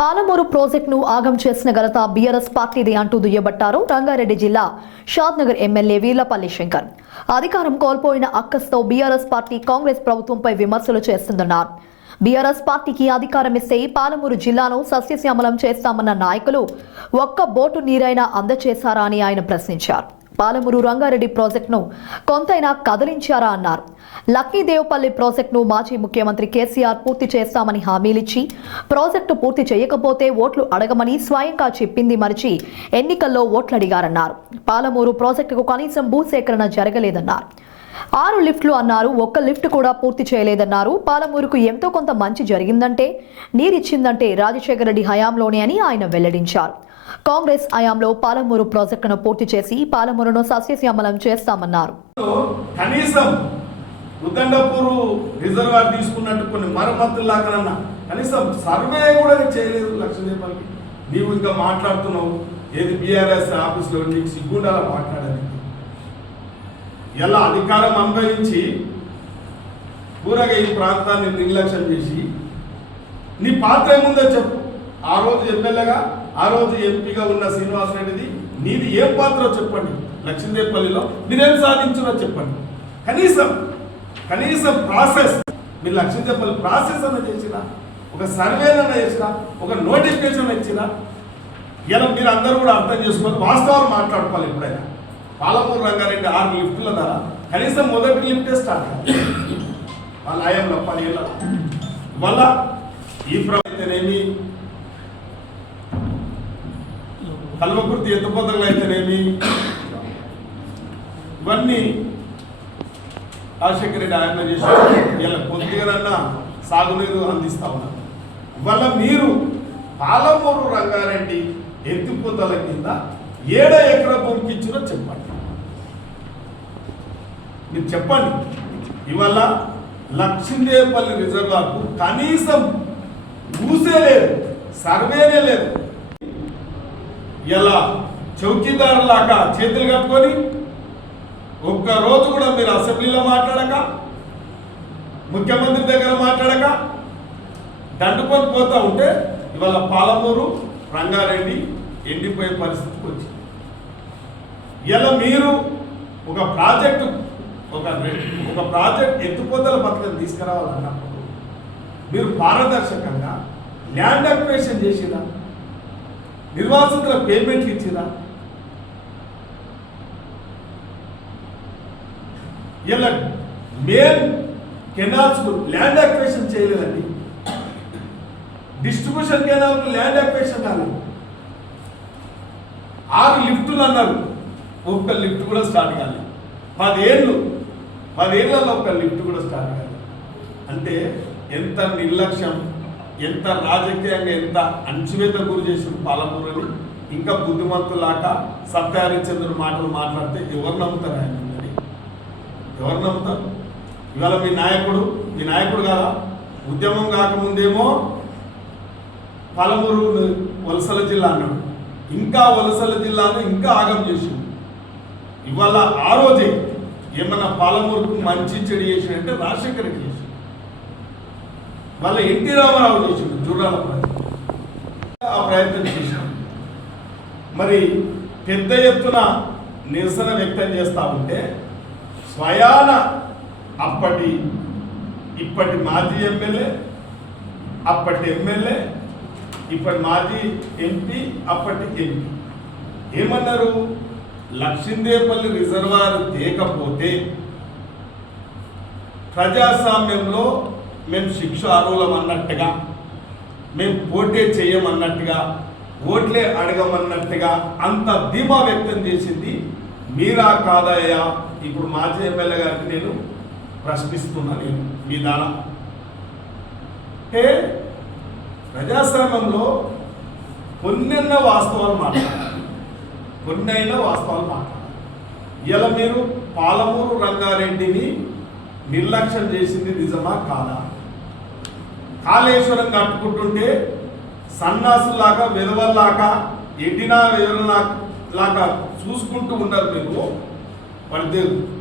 పాలమూరు ప్రాజెక్టును ఆగం చేసిన ఘనత బీఆర్ఎస్ పార్టీది అంటూ దుయ్యబట్టారు రంగారెడ్డి జిల్లా షాద్నగర్ ఎమ్మెల్యే వీర్లపల్లి శంకర్. అధికారం కోల్పోయిన అక్కస్తో బీఆర్ఎస్ పార్టీ కాంగ్రెస్ ప్రభుత్వంపై విమర్శలు చేస్తుందన్నారు. బీఆర్ఎస్ పార్టీకి అధికారం ఇస్తే పాలమూరు జిల్లాను సస్యశ్యామలం చేస్తామన్న నాయకులు ఒక్క బోటు నీరైనా అందచేశారా అని ఆయన ప్రశ్నించారు. పాలమూరు రంగారెడ్డి ప్రాజెక్టును కొంతైనా కదిలించారా అన్నారు. లక్ష్మీదేవపల్లి ప్రాజెక్టును మాజీ ముఖ్యమంత్రి కేసీఆర్ పూర్తి చేస్తామని హామీలిచ్చి ప్రాజెక్టు పూర్తి చేయకపోతే ఓట్లు అడగమని స్వయంగా చెప్పింది మరిచి ఎన్నికల్లో ఓట్లు అడిగారన్నారు పాలమూరు ప్రాజెక్టుకు కనీసం భూసేకరణ జరగలేదన్నారు. ఆరు లిఫ్ట్లు అన్నారు. ఒక్క లిఫ్ట్ కూడా పూర్తి చేయలేదన్నారు. పాలమూరుకు ఎంతో కొంత మంచి జరిగిందంటే నీరిచ్చిందంటే రాజశేఖర రెడ్డి హయాంలోనే అని ఆయన వెల్లడించారు. కాంగ్రెస్ హయాంలో పాలమూరు ప్రాజెక్టును పూర్తి చేసి పాలమూరును సస్యశ్యామలం చేస్తామన్నారు. కనీసం ఉద్దండపూరు రిజర్వాయర్ తీసుకున్నట్టు కొన్ని మరమ్మతులు మరమ్మతుల్లాకనన్నా కనీసం సర్వే కూడా చేయలేదు లక్ష్మీదేపల్లికి నీవు ఇంకా మాట్లాడుతున్నావు. ఏది బీఆర్ఎస్ ఆఫీస్లో నీకు సిగ్గుండాలా మాట్లాడాలి ఎలా అధికారం అనుభవించి పూరగా ఈ ప్రాంతాన్ని నిర్లక్ష్యం చేసి నీ పాత్ర ఏముందో చెప్పు. ఆ రోజు ఎమ్మెల్యేగా ఆ రోజు ఎంపీగా ఉన్న శ్రీనివాస్ రెడ్డిది నీది ఏం పాత్ర చెప్పండి. లక్ష్మీదేవిపల్లిలో మీరేం సాధించారో చెప్పండి. కనీసం కనీసం ప్రాసెస్ మీరు లక్ష్మీదేవిపల్లి ప్రాసెస్ అన్న చేసినా ఒక సర్వేలన్న చేసిన చేసినా ఒక నోటిఫికేషన్ ఇచ్చిన ఇలా మీరు అందరూ కూడా అర్థం చేసుకొని వాస్తవాలు మాట్లాడుకోవాలి ఎప్పుడైనా. పాలమూరు రంగారెడ్డి ఆరు లిఫ్టుల ధర. కనీసం మొదటి లిఫ్టే స్టార్ట్ వాళ్ళ ఆయంలో పదేళ్ళ వల్ల ఈ ప్రభుత్వనేమి కల్వకుర్తి ఎత్తుపోతలు అయితేనేమి? ఇవన్నీ రాజశేఖర రెడ్డి ఆయన చేశారు. ఇలా కొద్దిగానన్నా సాగునీరు అందిస్తా ఉన్నారు. ఇవాళ మీరు పాలమూరు రంగారెడ్డి ఎత్తిపోతల కింద ఏడా ఎకర భూమికి ఇచ్చినో చెప్పండి. మీరు చెప్పండి. ఇవాళ లక్ష్మీదేవపల్లి రిజర్వాకు కనీసం ఊసే లేదు సర్వేనే లేదు. ఇలా చౌకీదారు లాగా చేతులు కట్టుకొని ఒక్క రోజు కూడా మీరు అసెంబ్లీలో మాట్లాడక ముఖ్యమంత్రి దగ్గర మాట్లాడక దండుకొని పోతా ఉంటే ఇవాళ పాలమూరు రంగారెడ్డి ఎండిపోయే పరిస్థితికి వచ్చింది. ఇలా మీరు ఒక ప్రాజెక్టు ఒక ఒక ప్రాజెక్ట్ ఎత్తుపోతల పథకం తీసుకురావాలన్నప్పుడు మీరు పారదర్శకంగా ల్యాండ్ అక్వేషన్ చేసిరా? నిర్వాసితుల పేమెంట్లు ఇచ్చిరా? ఇలా మెయిన్ కెనాల్స్ ల్యాండ్ అక్వేషన్ చేయలేదండి. డిస్ట్రిబ్యూషన్ కెనాల్కు ల్యాండ్ అక్వేషన్ కాలేదు ఆరు లిఫ్టులు అన్నారు. ఒక్క లిఫ్ట్ కూడా స్టార్ట్ కాలేదు. పదేళ్ళు పదేళ్ళలో ఒక లిఫ్ట్ కూడా స్టార్ట్ కాలేదు. అంటే ఎంత నిర్లక్ష్యం ఎంత రాజకీయంగా ఎంత అణచివేత గురి చేసిన పాలమూరుని ఇంకా బుద్ధిమంతులాక సత్యహరిచంద్రుడు మాటలు మాట్లాడితే ఎవరు నమ్ముతారు ఆయన ఎవరు నమ్ముతారు? ఇవాళ మీ నాయకుడు మీ నాయకుడు కదా? ఉద్యమం కాకముందేమో పాలమూరు వలసల జిల్లా అన్నాడు. ఇంకా వలసల జిల్లాను ఇంకా ఆగం చేసిండు ఇవాళ ఆ రోజే ఏమన్నా పాలమూరుకు మంచి చెడు చేసినంటే రాజశేఖర్ చేసి మళ్ళీ ఎన్టీ రామారావు చేసిండు జూరాల ఆ ప్రయత్నం చేశాం మరి పెద్ద ఎత్తున నిరసన వ్యక్తం చేస్తా ఉంటే స్వయాన అప్పటి ఇప్పటి మాజీ ఎమ్మెల్యే అప్పటి ఎమ్మెల్యే ఇప్పటి మాజీ ఎంపీ అప్పటి ఎంపీ. ఏమన్నారు? లక్షిందేపల్లి రిజర్వాయర్ తేకపోతే ప్రజాస్వామ్యంలో మేము శిక్ష అర్హులం అన్నట్టుగా మేము పోటీ చేయమన్నట్టుగా ఓట్లే అడగమన్నట్టుగా అంత ధీమా వ్యక్తం చేసింది మీరా కాదయ్యా. ఇప్పుడు మాజీ ఎమ్మెల్యే గారికి నేను ప్రశ్నిస్తున్నా నేను మీ దానం. అంటే ప్రజాస్వామ్యంలో కొన్నెన్న వాస్తవాలు మాట్లాడాలి. కొన్నైనా వాస్తవాలు మాట్లాడాలి. ఇలా మీరు పాలమూరు రంగారెడ్డిని నిర్లక్ష్యం చేసింది నిజమా కాదా? కాళేశ్వరం కట్టుకుంటుంటే సన్నాసులాగా విధవల్లాగా ఎడ్డినా వెదవలా లాగా చూసుకుంటూ ఉన్నారు మీరు. మరి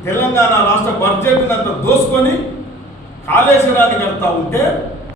తెలంగాణ రాష్ట్ర బడ్జెట్ అంతా దోసుకొని కాళేశ్వరాన్ని కడతా ఉంటే